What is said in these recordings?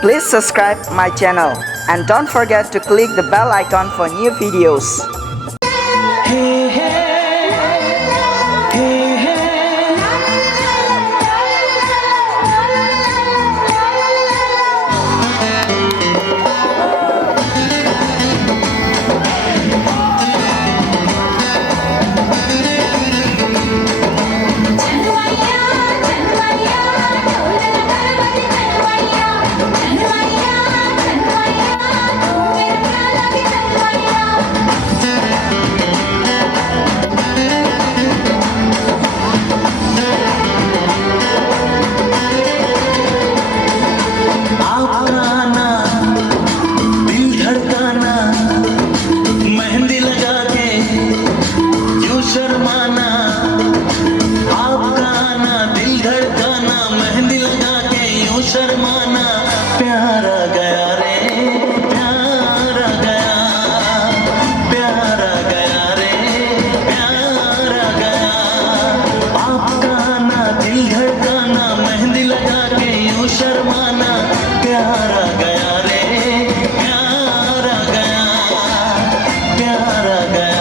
Please subscribe my channel and don't forget to click the bell icon for new videos. शर्माना आपका आना दिल धड़काना मेहंदी लगा के यूं शर्माना प्यारा गया रे प्यारा गया प्यारा गया रे प्यारा गया आपका आना दिल धड़काना मेहंदी लगा के यूं शर्माना प्यारा गया रे प्यारा गया प्यारा गया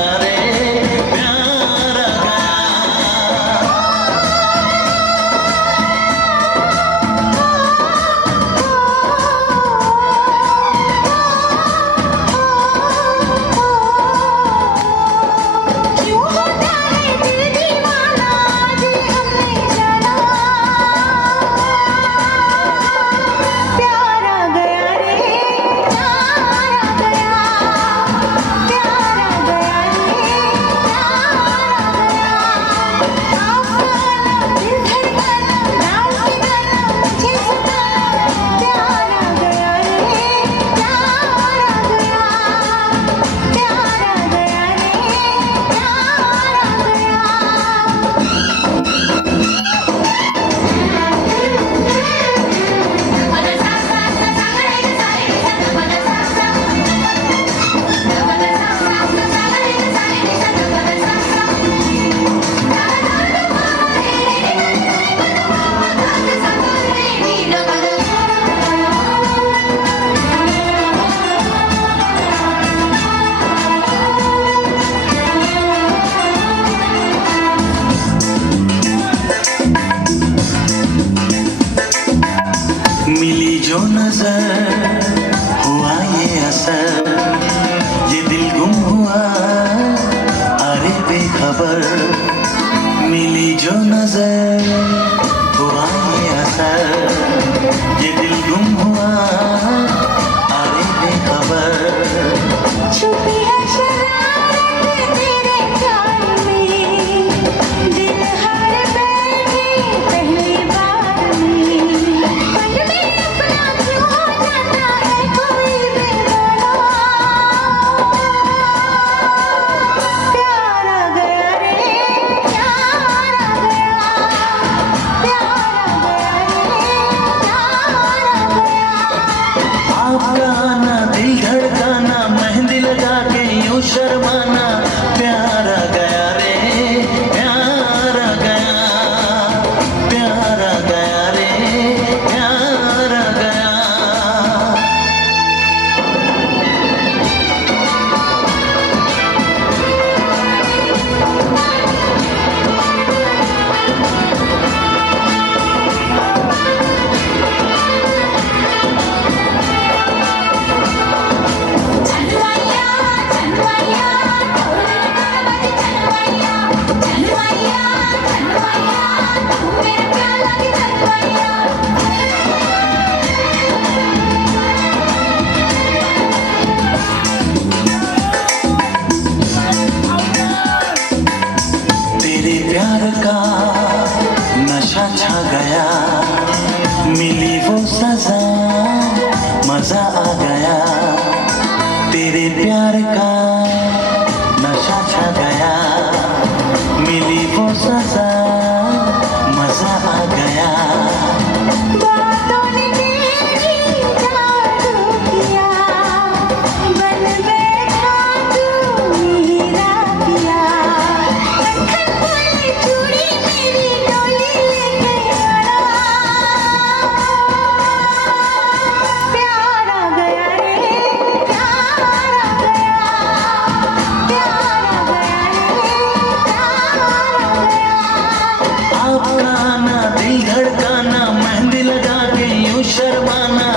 मिली जो नजर हुआ ये असर ये दिल गुम हुआ अरे बेखबर मिली जो नजर हुआ ये असर ये दिल गुम हुआ अरे बेखबर छुपी है शरारत तेरे ख्याल में दिल हार बैठे पहली बार में आना, दिल धड़काना, मेहंदी लगा के यूं शर्माना,